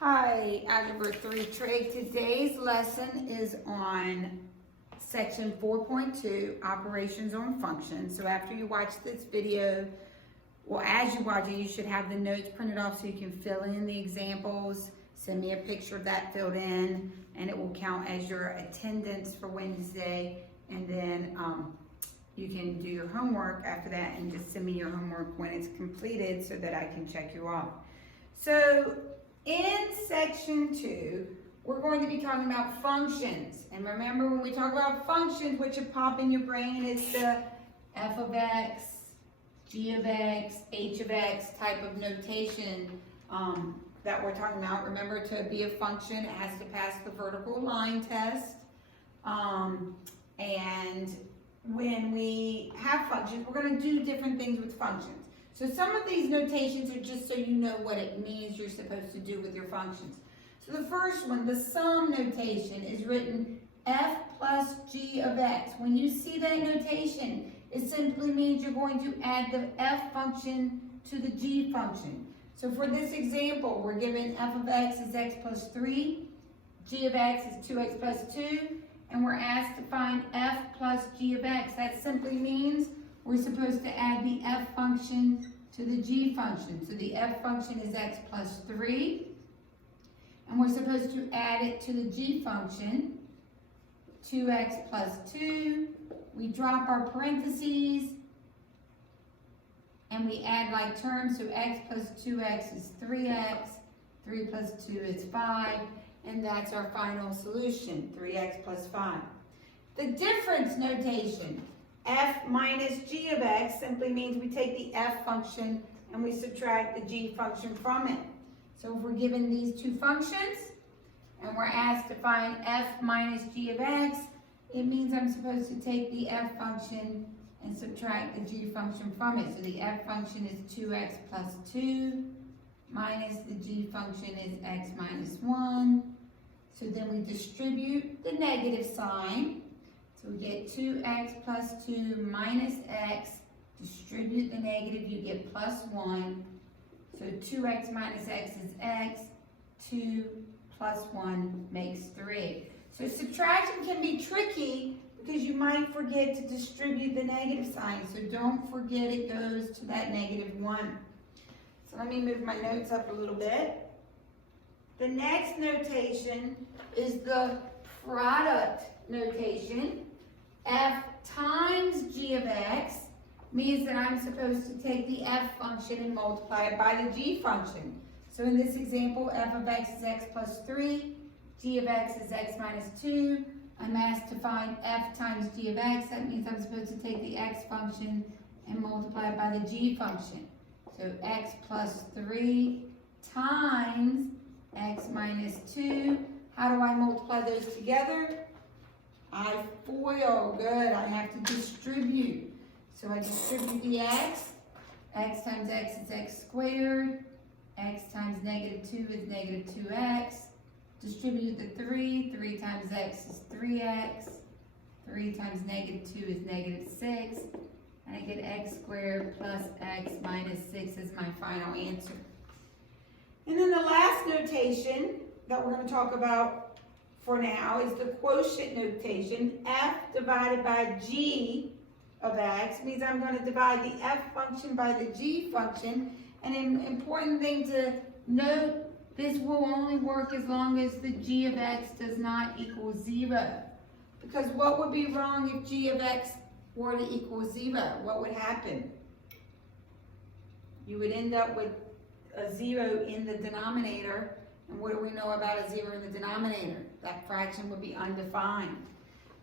Hi, Algebra 3 Trig. Today's lesson is on section 4.2, operations on functions. So after you watch this video, well, as you watch it, you should have the notes printed off so you can fill in the examples. Send me a picture of that filled in, and it will count as your attendance for Wednesday. And then you can do your homework after that and just send me your homework when it's completed so that I can check you off. So in section 2, we're going to be talking about functions. And remember, when we talk about functions, what should pop in your brain is the f of x, g of x, h of x type of notation that we're talking about. Remember, to be a function, it has to pass the vertical line test. And when we have functions, we're going to do different things with functions. So some of these notations are just so you know what it means you're supposed to do with your functions. So the first one, the sum notation, is written f plus g of x. When you see that notation, it simply means you're going to add the f function to the g function. So for this example, we're given f of x is x plus 3, g of x is 2x plus 2, and we're asked to find f plus g of x. That simply means we're supposed to add the f function to the g function. So the f function is x plus 3, and we're supposed to add it to the g function, 2x plus 2. We drop our parentheses, and we add like terms, so x plus 2x is 3x, 3 plus 2 is 5, and that's our final solution, 3x plus 5. The difference notation, f minus g of x, simply means we take the f function and we subtract the g function from it. So if we're given these two functions and we're asked to find f minus g of x, it means I'm supposed to take the f function and subtract the g function from it. So the f function is 2x plus 2 minus the g function is x minus 1. So then we distribute the negative sign. So we get 2x plus 2 minus x, distribute the negative, you get plus 1. So 2x minus x is x, 2 plus 1 makes 3. So subtraction can be tricky because you might forget to distribute the negative sign. So don't forget it goes to that negative 1. So let me move my notes up a little bit. The next notation is the product notation. F times g of x means that I'm supposed to take the f function and multiply it by the g function. So in this example, f of x is x plus 3, g of x is x minus 2. I'm asked to find f times g of x. That means I'm supposed to take the x function and multiply it by the g function. So x plus 3 times x minus 2. How do I multiply those together? I FOIL, good, I have to distribute. So I distribute the x times x is x squared, x times negative 2 is negative 2x. Distribute the 3 times x is 3x, 3 times negative 2 is negative 6, and I get x squared plus x minus 6 is my final answer. And then the last notation that we're going to talk about for now is the quotient notation. F divided by g of x means I'm going to divide the f function by the g function. And an important thing to note, this will only work as long as the g of x does not equal 0. Because what would be wrong if g of x were to equal 0? What would happen? You would end up with a 0 in the denominator. And what do we know about a 0 in the denominator? That fraction would be undefined.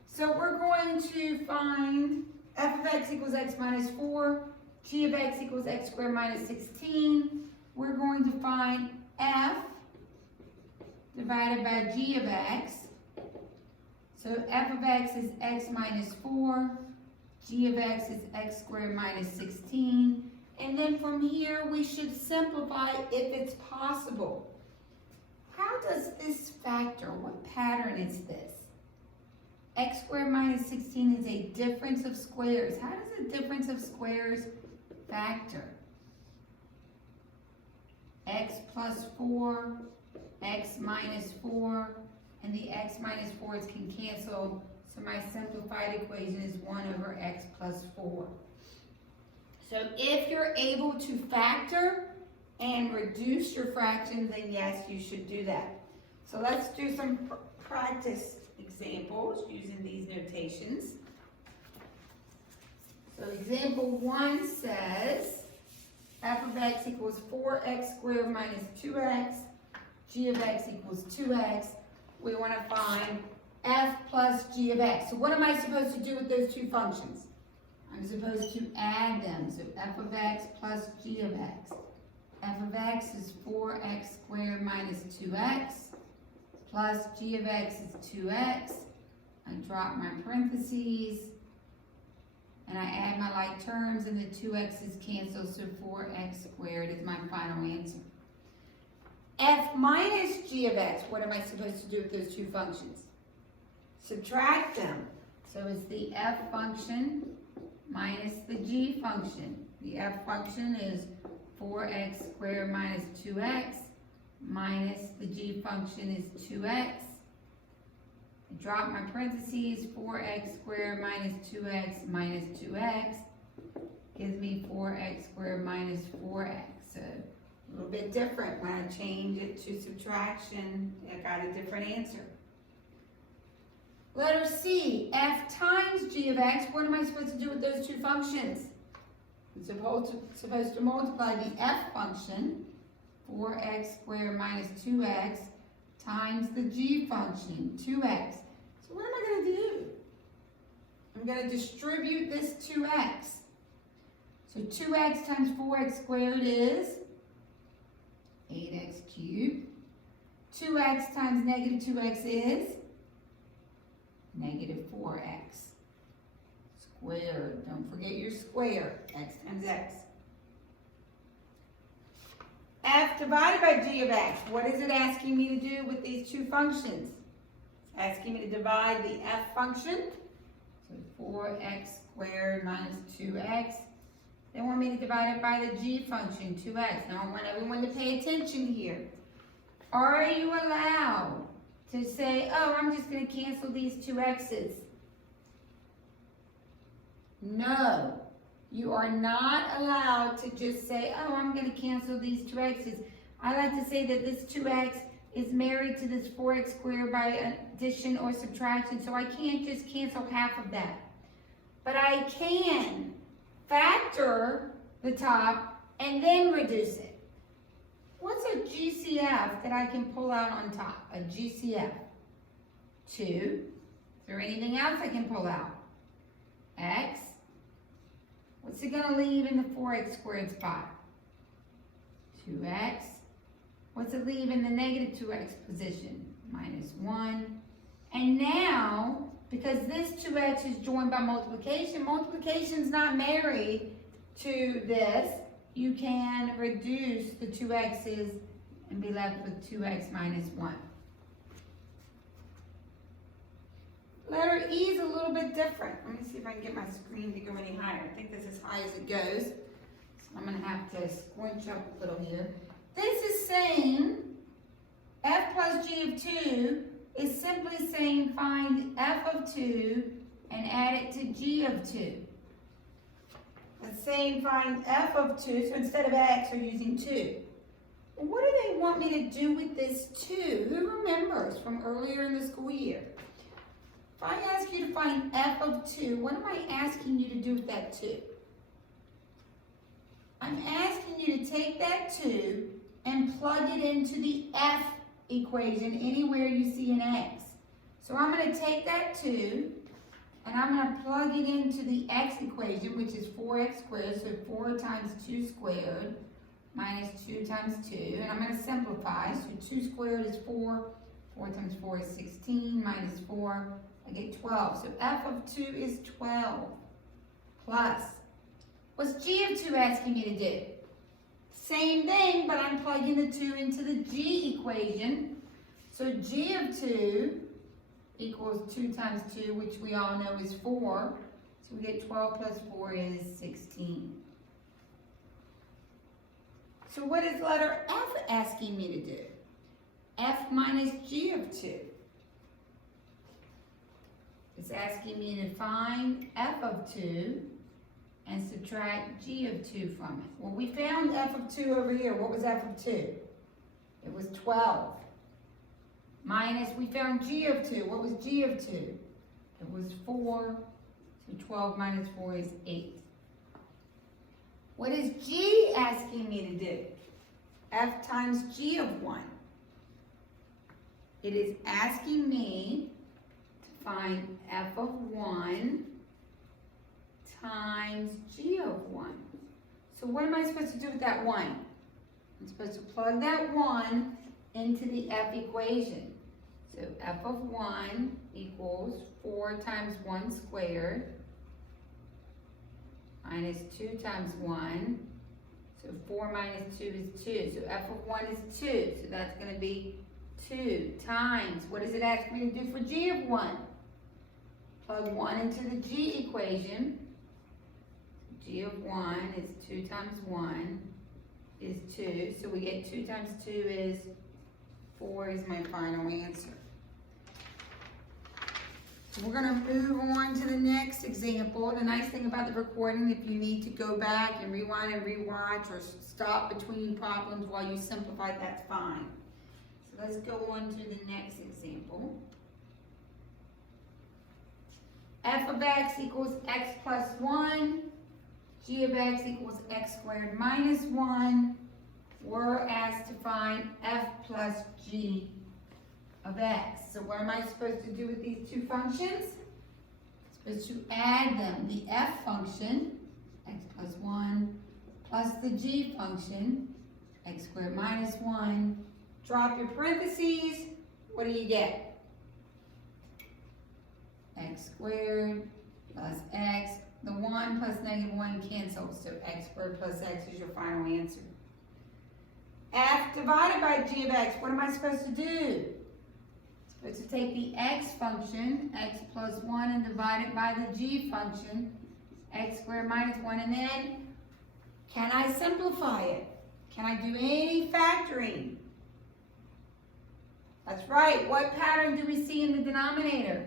So we're going to find f of x equals x minus 4, g of x equals x squared minus 16. We're going to find f divided by g of x. So f of x is x minus 4, g of x is x squared minus 16. And then from here, we should simplify if it's possible. How does this factor? What pattern is this? X squared minus 16 is a difference of squares. How does a difference of squares factor? X plus 4 x minus 4, and the x minus 4's can cancel, so my simplified equation is 1 over x plus 4. So if you're able to factor and reduce your fractions, then yes, you should do that. So let's do some practice examples using these notations. So example 1 says f of x equals 4x squared minus 2x, g of x equals 2x. We want to find f plus g of x. So what am I supposed to do with those two functions? I'm supposed to add them. So f of x plus g of x. F of x is 4x squared minus 2x plus g of x is 2x. I drop my parentheses and I add my like terms and the 2x's cancel, so 4x squared is my final answer. F minus g of x, what am I supposed to do with those two functions? Subtract them. So it's the f function minus the g function. The f function is 4x squared minus 2x minus the g function is 2x. I drop my parentheses, 4x squared minus 2x minus 2x gives me 4x squared minus 4x. So a little bit different when I change it to subtraction. I got a different answer. Letter C, f times g of x. What am I supposed to do with those two functions? I'm supposed to multiply the f function, 4x squared minus 2x, times the g function, 2x. So what am I going to do? I'm going to distribute this 2x. So 2x times 4x squared is 8x cubed. 2x times negative 2x is negative 4x squared. Don't forget your square. X times x. F divided by g of x. What is it asking me to do with these two functions? It's asking me to divide the f function. So 4x squared minus 2x. They want me to divide it by the g function, 2x. Now I want everyone to pay attention here. Are you allowed to say, oh, I'm just going to cancel these two x's? No. You are not allowed to just say, oh, I'm going to cancel these two x's. I like to say that this 2x is married to this 4x squared by addition or subtraction, so I can't just cancel half of that. But I can factor the top and then reduce it. What's a GCF that I can pull out on top? A GCF. 2. Is there anything else I can pull out? X. What's it going to leave in the 4x squared spot? 2x. What's it leave in the negative 2x position? Minus 1. And now, because this 2x is joined by multiplication, multiplication's not married to this, you can reduce the 2x's and be left with 2x minus 1. Letter E is a little bit different. Let me see if I can get my screen to go any higher. I think this is as high as it goes. So I'm going to have to squinch up a little here. This is saying f plus g of 2 is simply saying find f of 2 and add it to g of 2. It's saying find f of 2, so instead of x, we're using 2. Well, what do they want me to do with this 2? Who remembers from earlier in the school year? If I ask you to find f of 2, what am I asking you to do with that 2? I'm asking you to take that 2 and plug it into the f equation anywhere you see an x. So I'm going to take that 2 and I'm going to plug it into the x equation, which is 4x squared, so 4 times 2 squared minus 2 times 2. And I'm going to simplify, so 2 squared is 4, 4 times 4 is 16, minus 4, I get 12. So f of 2 is 12 plus. What's g of 2 asking me to do? Same thing, but I'm plugging the 2 into the g equation. So g of 2 equals 2 times 2, which we all know is 4. So we get 12 plus 4 is 16. So what is letter F asking me to do? f minus g of 2. It's asking me to find f of 2 and subtract g of 2 from it. Well, we found f of 2 over here. What was f of 2? It was 12. Minus, we found g of 2. What was g of 2? It was 4. So 12 minus 4 is 8. What is g asking me to do? F times g of 1. It is asking me to find f of 1 times g of 1. So what am I supposed to do with that 1? I'm supposed to plug that 1 into the f equation. So f of 1 equals 4 times 1 squared minus 2 times 1. So 4 minus 2 is 2. So f of 1 is 2. So that's going to be 2 times, what does it ask me to do for g of 1? Plug 1 into the g equation. G of 1 is 2 times 1 is 2. So we get 2 times 2 is 4 is my final answer. So we're going to move on to the next example. The nice thing about the recording, if you need to go back and rewind and rewatch or stop between problems while you simplify, that's fine. So let's go on to the next example. F of x equals x plus 1. G of x equals x squared minus 1. We're asked to find f plus g of x. So what am I supposed to do with these two functions? I'm supposed to add them. The f function, x plus 1, plus the g function, x squared minus 1. Drop your parentheses. What do you get? X squared plus x. The 1 plus negative 1 cancels, so x squared plus x is your final answer. F divided by g of x, what am I supposed to do? I'm supposed to take the x function, x plus 1, and divide it by the g function, x squared minus 1, and then, can I simplify it? Can I do any factoring? That's right, what pattern do we see in the denominator?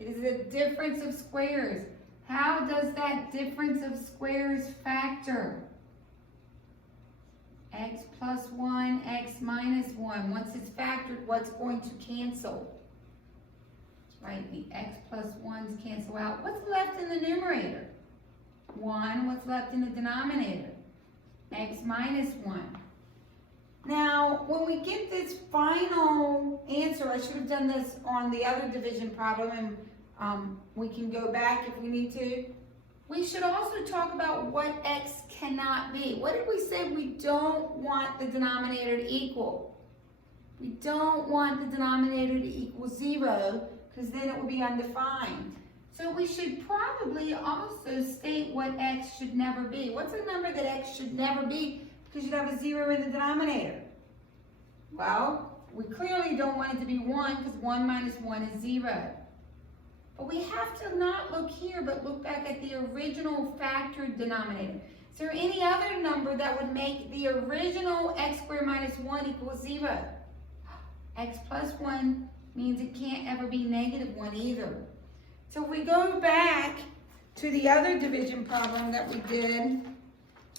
It is a difference of squares. How does that difference of squares factor? X plus 1, x minus 1. Once it's factored, what's going to cancel? That's right, the x plus 1's cancel out. What's left in the numerator? 1. What's left in the denominator? X minus 1. Now, when we get this final answer, I should have done this on the other division problem, and we can go back if we need to. We should also talk about what x cannot be. What did we say we don't want the denominator to equal? We don't want the denominator to equal 0, because then it will be undefined. So we should probably also state what x should never be. What's a number that x should never be because you'd have a 0 in the denominator? Well, we clearly don't want it to be 1 because 1 minus 1 is 0. But we have to not look here, but look back at the original factored denominator. Is there any other number that would make the original x squared minus 1 equal 0? X plus 1 means it can't ever be negative 1 either. So if we go back to the other division problem that we did,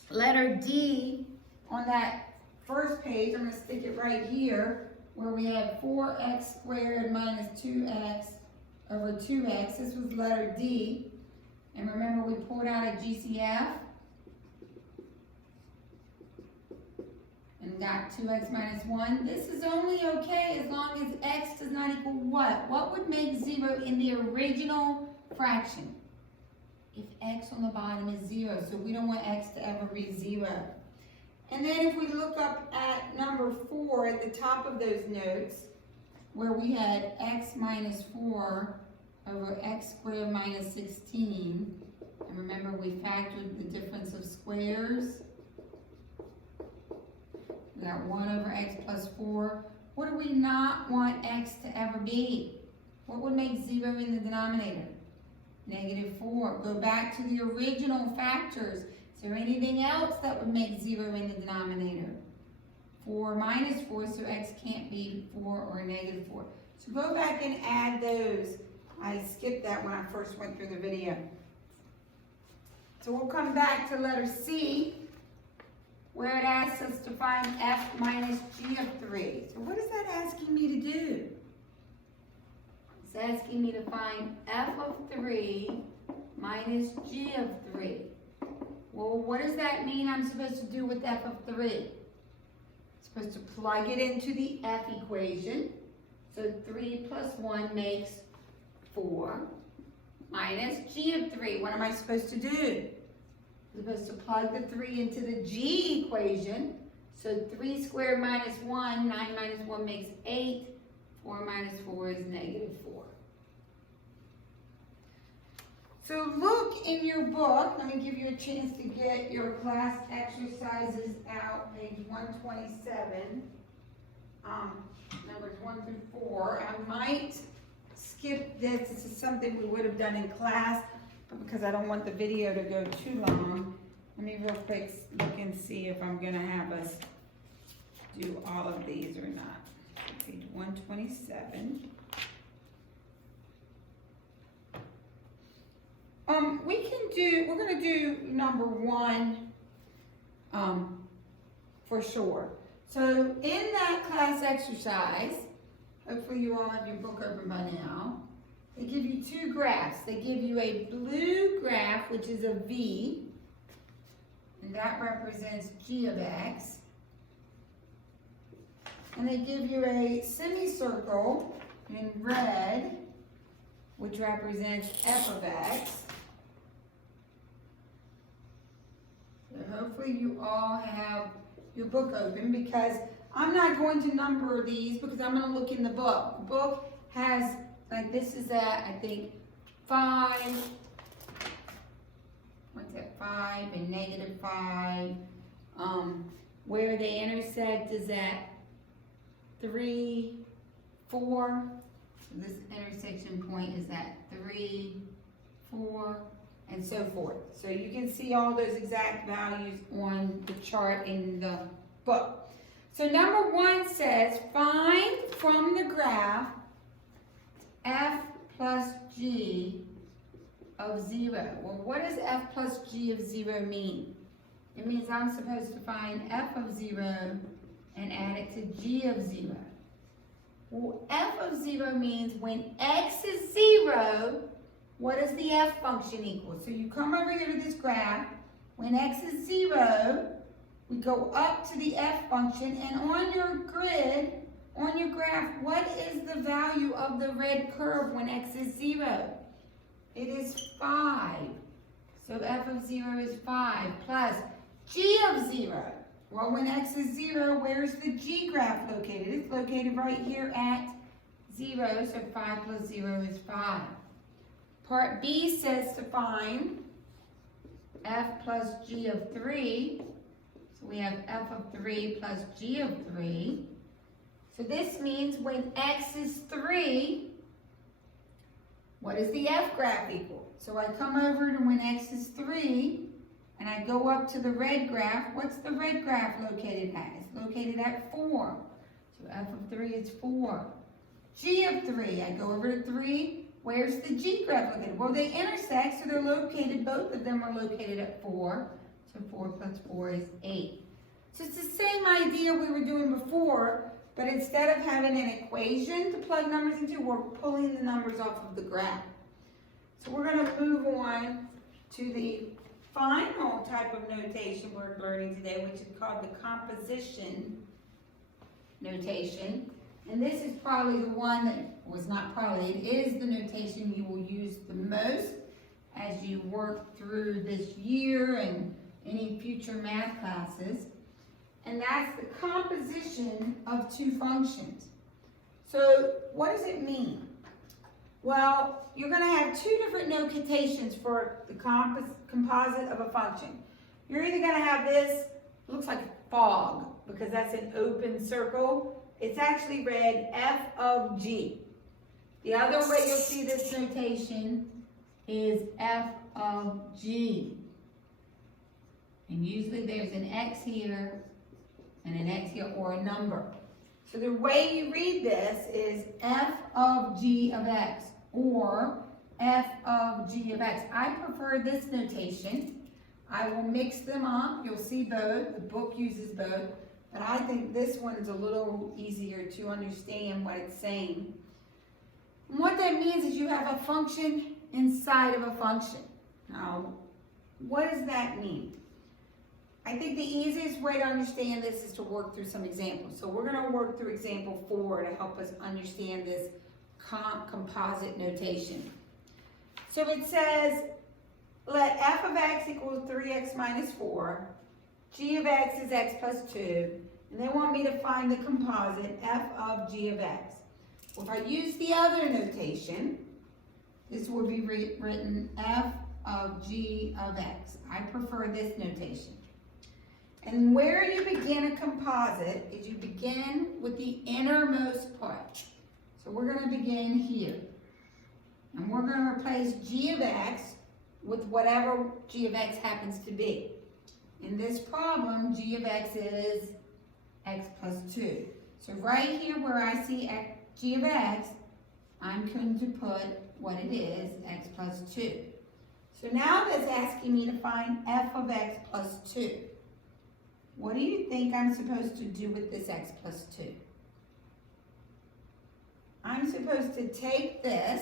letter D on that first page, I'm going to stick it right here, where we have 4x squared minus 2x over 2x. This was letter D. And remember, we pulled out a GCF and got 2x minus 1. This is only okay as long as x does not equal what? What would make 0 in the original fraction? If x on the bottom is 0. So we don't want x to ever be 0. And then if we look up at number 4 at the top of those notes, where we had x minus 4 over x squared minus 16. And remember, we factored the difference of squares. We got 1 over x plus 4. What do we not want x to ever be? What would make 0 in the denominator? Negative 4. Go back to the original factors. Is there anything else that would make 0 in the denominator? 4 minus 4, so x can't be 4 or negative 4. So go back and add those. I skipped that when I first went through the video. So we'll come back to letter C, where it asks us to find f minus g of 3. So what is that asking me to do? It's asking me to find f of 3 minus g of 3. Well, what does that mean I'm supposed to do with f of 3? I'm supposed to plug it into the f equation. So 3 plus 1 makes 4 minus g of 3. What am I supposed to do? I'm supposed to plug the 3 into the g equation. So 3 squared minus 1, 9 minus 1 makes 8. 4 minus 4 is negative 4. So look in your book. Let me give you a chance to get your class exercises out, page 127, numbers 1 through 4. I might skip this. This is something we would have done in class, but because I don't want the video to go too long, let me real quick look and see if I'm going to have us do all of these or not. Page 127. We're going to do number 1 for sure. So in that class exercise, hopefully you all have your book open by now, they give you 2 graphs. They give you a blue graph, which is a V, and that represents g of x. And they give you a semicircle in red, which represents f of x. So hopefully you all have your book open, because I'm not going to number these because I'm going to look in the book. The book has, like this is at, I think, 5, what's that, 5 and negative 5. Where they intersect is at 3, 4. So this intersection point is at 3, 4, and so forth. So you can see all those exact values on the chart in the book. So number 1 says, find from the graph f plus g of 0. Well, what does f plus g of 0 mean? It means I'm supposed to find f of 0 and add it to g of 0. Well, f of 0 means when x is 0, what does the f function equal? So you come over here to this graph. When x is 0, we go up to the f function, and on your grid, on your graph, what is the value of the red curve when x is 0? It is 5. So f of 0 is 5 plus g of 0. Well, when x is 0, where's the g graph located? It's located right here at 0, so 5 plus 0 is 5. Part B says to find f plus g of 3. So we have f of 3 plus g of 3. So this means when x is 3, what does the f graph equal? So I come over to when x is 3, and I go up to the red graph. What's the red graph located at? It's located at 4. So f of 3 is 4. G of 3, I go over to 3. Where's the g graph located? Well, they intersect, so they're located, both of them are located at 4. So 4 plus 4 is 8. So it's the same idea we were doing before, but instead of having an equation to plug numbers into, we're pulling the numbers off of the graph. So we're going to move on to the final type of notation we're learning today, which is called the composition notation. And this is probably the one that was not probably, it is the notation you will use the most as you work through this year and any future math classes. And that's the composition of 2 functions. So what does it mean? Well, you're going to have 2 different notations for the composite of a function. You're either going to have this, looks like fog, because that's an open circle. It's actually read f of g. The other way you'll see this notation is f of g. And usually there's an x here and an x here, or a number. So the way you read this is f of g of x, or f of g of x. I prefer this notation. I will mix them up. You'll see both. The book uses both. But I think this one's a little easier to understand what it's saying. And what that means is you have a function inside of a function. Now, what does that mean? I think the easiest way to understand this is to work through some examples. So we're going to work through example 4 to help us understand this composite notation. So it says, let f of x equal 3x minus 4, g of x is x plus 2, and they want me to find the composite f of g of x. Well, if I use the other notation, this will be written f of g of x. I prefer this notation. And where you begin a composite is you begin with the innermost part. So we're going to begin here. And we're going to replace g of x with whatever g of x happens to be. In this problem, g of x is x plus 2. So right here where I see g of x, I'm going to put what it is, x plus 2. So now that's asking me to find f of x plus 2. What do you think I'm supposed to do with this x plus 2? I'm supposed to take this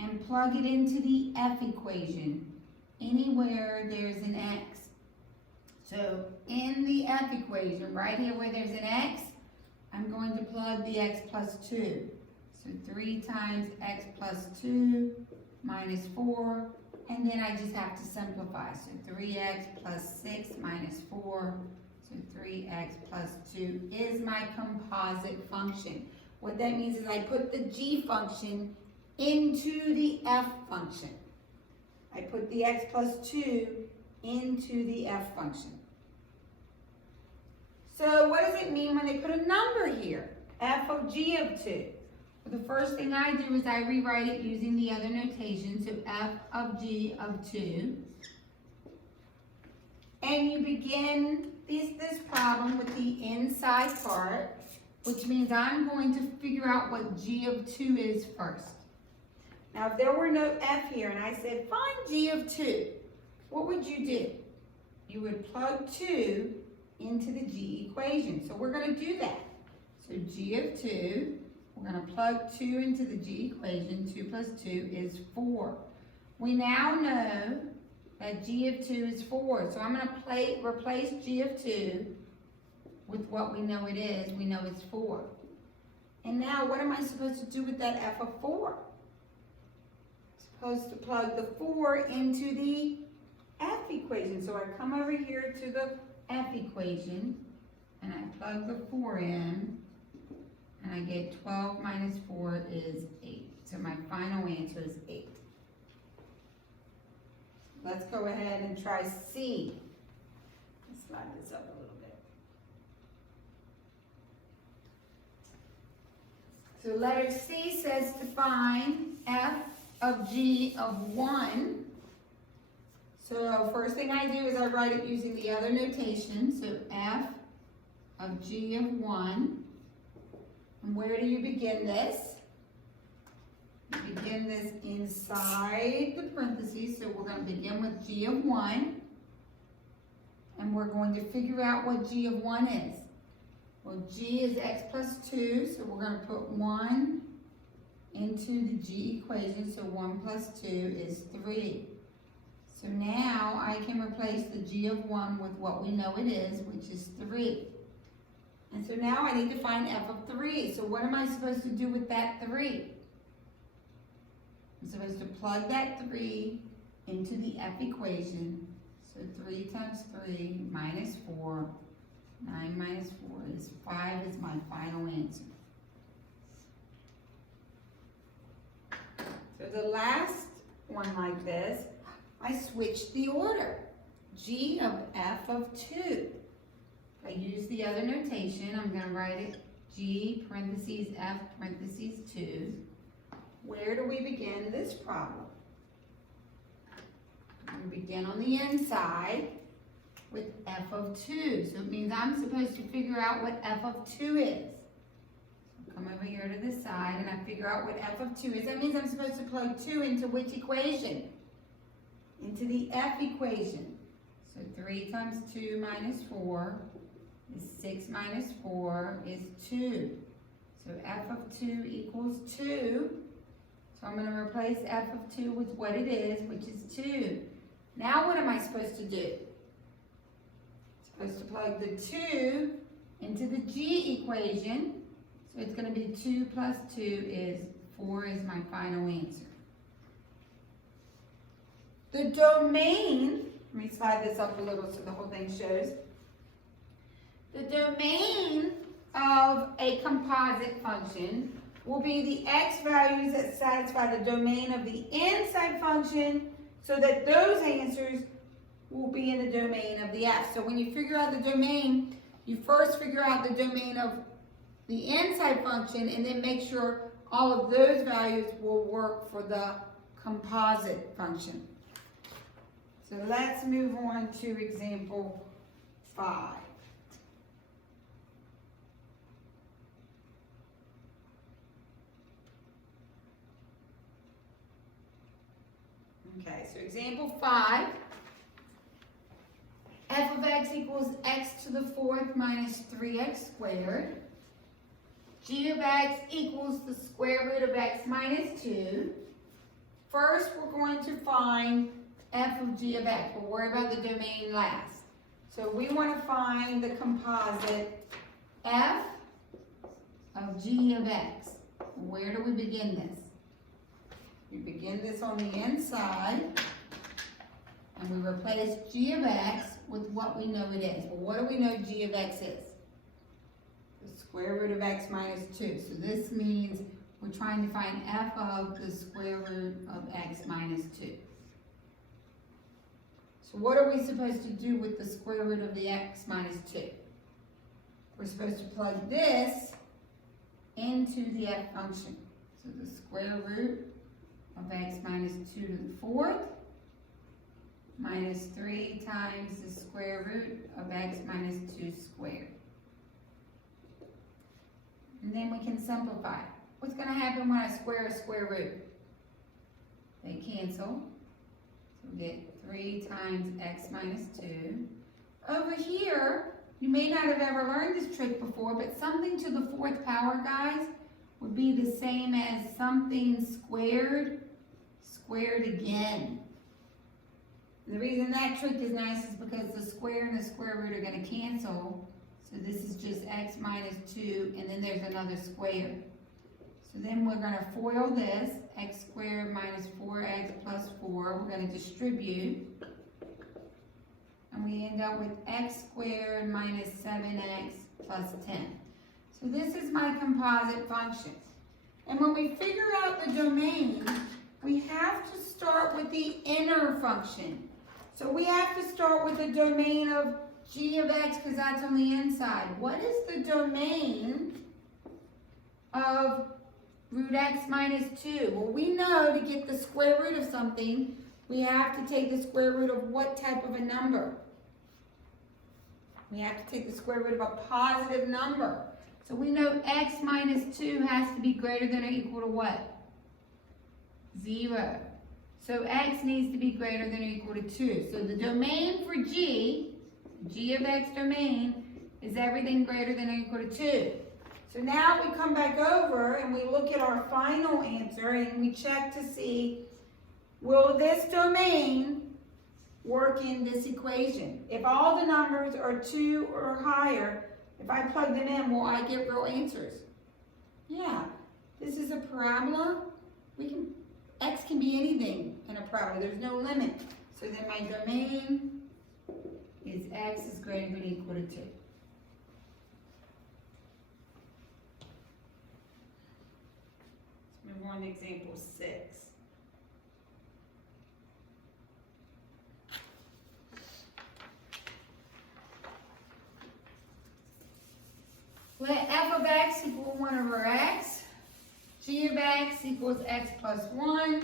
and plug it into the f equation anywhere there's an x. So in the f equation, right here where there's an x, I'm going to plug the x plus 2. So 3 times x plus 2 minus 4, and then I just have to simplify. So 3x plus 6 minus 4, so 3x plus 2 is my composite function. What that means is I put the g function into the f function. I put the x plus 2 into the f function. So what does it mean when they put a number here? F of g of 2. Well, the first thing I do is I rewrite it using the other notation, so f of g of 2. And you begin this problem with the inside part, which means I'm going to figure out what g of 2 is first. Now, if there were no f here and I said, find g of 2, what would you do? You would plug 2 into the g equation. So we're going to do that. So g of 2, we're going to plug 2 into the g equation. 2 plus 2 is 4. We now know that g of 2 is 4. So I'm going to replace g of 2 with what we know it is. We know it's 4. And now what am I supposed to do with that f of 4? Supposed to plug the 4 into the f equation. So I come over here to the f equation and I plug the 4 in and I get 12 minus 4 is 8. So my final answer is 8. Let's go ahead and try C. Let's slide this up a little bit. So letter C says to find f of g of 1. So first thing I do is I write it using the other notation. So f of g of 1. And where do you begin this? You begin this inside the parentheses. So we're going to begin with g of 1. And we're going to figure out what g of 1 is. Well, g is x plus 2. So we're going to put 1 into the g equation. So 1 plus 2 is 3. So now I can replace the g of 1 with what we know it is, which is 3. And so now I need to find f of 3. So what am I supposed to do with that 3? I'm supposed to plug that 3 into the f equation. So 3 times 3 minus 4. 9 minus 4 is 5 is my final answer. So the last one like this, I switch the order. G of f of 2. If I use the other notation, I'm going to write it G parentheses f parentheses 2. Where do we begin this problem? We begin on the inside. with f of 2. So it means I'm supposed to figure out what f of 2 is. So come over here to this side and I figure out what f of 2 is. That means I'm supposed to plug 2 into which equation? Into the f equation. So 3 times 2 minus 4 is 6 minus 4 is 2. So f of 2 equals 2. So I'm going to replace f of 2 with what it is, which is 2. Now what am I supposed to do? I'm supposed to plug the 2 into the g equation. So it's going to be 2 plus 2 is 4 is my final answer. The domain, let me slide this up a little so the whole thing shows. The domain of a composite function will be the x values that satisfy the domain of the inside function so that those answers will be in the domain of the f. So when you figure out the domain, you first figure out the domain of the inside function and then make sure all of those values will work for the composite function. So let's move on to example 5. Okay, so example 5, f of x equals x to the 4th minus 3x squared. G of x equals the square root of x minus 2. First, we're going to find f of g of x. We'll worry about the domain last. So we want to find the composite f of g of x. Where do we begin this? We begin this on the inside, and we replace g of x with what we know it is. Well, what do we know g of x is? The square root of x minus 2. So this means we're trying to find f of the square root of x minus 2. So what are we supposed to do with the square root of the x minus 2? We're supposed to plug this into the f function. So the square root of x minus 2 to the 4th minus 3 times the square root of x minus 2 squared. And then we can simplify. What's going to happen when I square a square root? They cancel. So we get 3 times x minus 2. Over here, you may not have ever learned this trick before, but something to the 4th power, guys, would be the same as something squared again. And the reason that trick is nice is because the square and the square root are going to cancel. So this is just x minus 2, and then there's another square. So then we're going to FOIL this, x squared minus 4x plus 4. We're going to distribute. And we end up with x squared minus 7x plus 10. So this is my composite function. And when we figure out the domain, we have to start with the inner function. So we have to start with the domain of g of x because that's on the inside. What is the domain of root x minus 2? Well, we know to get the square root of something, we have to take the square root of what type of a number? We have to take the square root of a positive number. So we know x minus 2 has to be greater than or equal to what? 0. So x needs to be greater than or equal to 2. So the domain for g of x domain, is everything greater than or equal to 2. So now we come back over and we look at our final answer and we check to see, will this domain work in this equation? If all the numbers are 2 or higher, if I plug them in, will I get real answers? Yeah. This is a parabola. X can be anything in a parabola. There's no limit. So then my domain is x is greater than or equal to 2. Let's move on to example 6. Let f of x equal 1 over x. G of x equals x plus 1.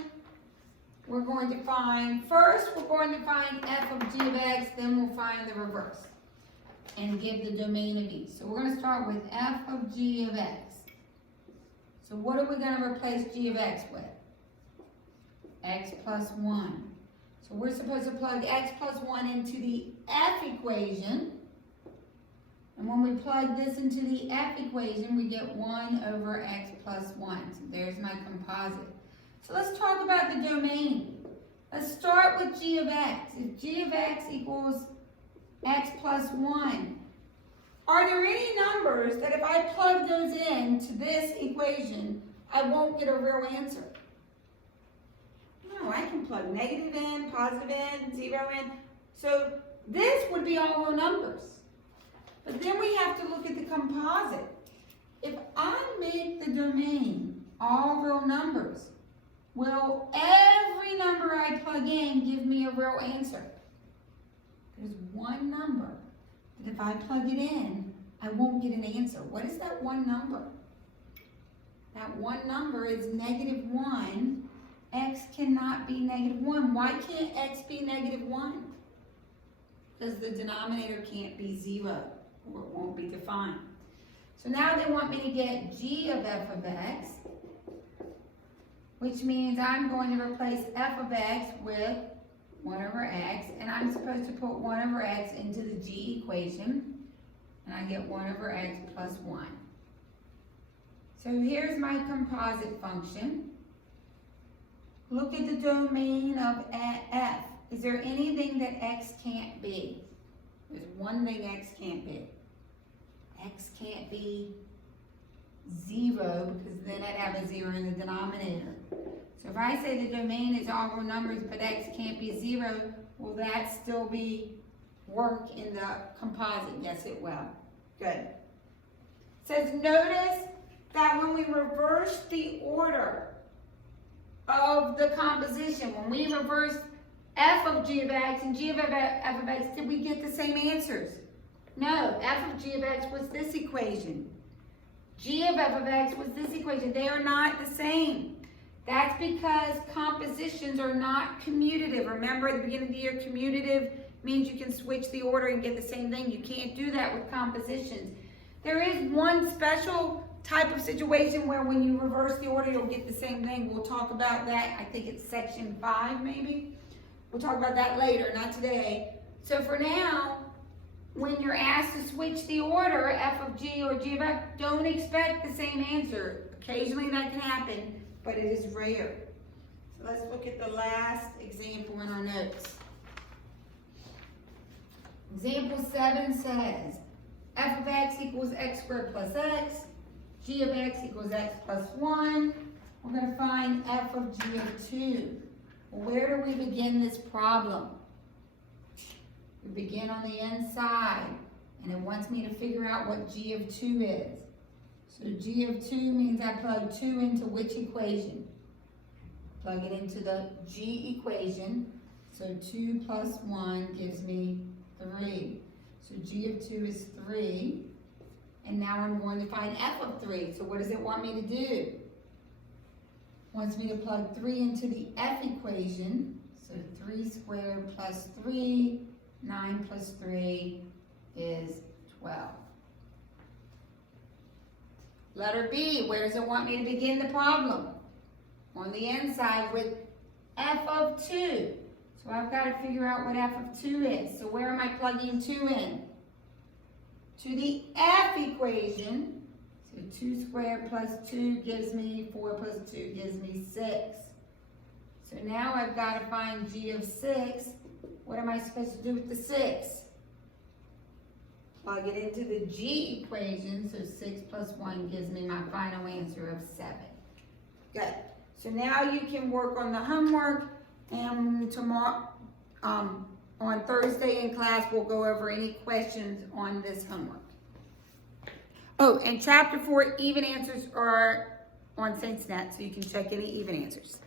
we're going to find, first we're going to find f of g of x, then we'll find the reverse and give the domain of each. So we're going to start with f of g of x. So what are we going to replace g of x with? X plus 1. So we're supposed to plug x plus 1 into the f equation. And when we plug this into the f equation, we get 1 over x plus 1. So there's my composite. So let's talk about the domain. Let's start with g of x. If g of x equals x plus 1, are there any numbers that if I plug those into this equation, I won't get a real answer? No, I can plug negative in, positive in, 0 in. So this would be all real numbers. But then we have to look at the composite. If I make the domain all real numbers, will every number I plug in give me a real answer? There's one number that if I plug it in, I won't get an answer. What is that one number? That one number is negative 1. X cannot be negative 1. Why can't x be negative 1? Because the denominator can't be 0, or it won't be defined. So now they want me to get g of f of x, which means I'm going to replace f of x with 1 over x, and I'm supposed to put 1 over x into the g equation, and I get 1 over x plus 1. So here's my composite function. Look at the domain of f. Is there anything that x can't be? There's one thing x can't be. X can't be 0, because then I'd have a 0 in the denominator. So if I say the domain is all real numbers, but x can't be 0, will that still be work in the composite? Yes, it will. Good. It says, notice that when we reverse the order of the composition, when we reverse f of g of x and g of f of x, did we get the same answers? No, f of g of x was this equation. G of f of x was this equation. They are not the same. That's because compositions are not commutative. Remember at the beginning of the year, commutative means you can switch the order and get the same thing. You can't do that with compositions. There is one special type of situation where when you reverse the order, you'll get the same thing. We'll talk about that. I think it's section 5 maybe. We'll talk about that later, not today. So for now, when you're asked to switch the order, f of g or g of f, don't expect the same answer. Occasionally that can happen, but it is rare. So let's look at the last example in our notes. Example 7 says, f of x equals x squared plus x, g of x equals x plus 1. We're going to find f of g of 2. Where do we begin this problem? We begin on the inside, and it wants me to figure out what g of 2 is. So g of 2 means I plug 2 into which equation? Plug it into the g equation. So 2 plus 1 gives me 3. So g of 2 is 3. And now I'm going to find f of 3. So what does it want me to do? It wants me to plug 3 into the f equation. So 3 squared plus 3, 9 plus 3 is 12. Letter B, where does it want me to begin the problem? On the inside with f of 2. So I've got to figure out what f of 2 is. So where am I plugging 2 in? To the f equation. So 2 squared plus 2 gives me 4 plus 2 gives me 6. So now I've got to find g of 6. What am I supposed to do with the 6? Plug it into the g equation. So 6 plus 1 gives me my final answer of 7. Good. So now you can work on the homework, and tomorrow, on Thursday in class, we'll go over any questions on this homework. Oh, and chapter 4 even answers are on Saints Net, so you can check any even answers.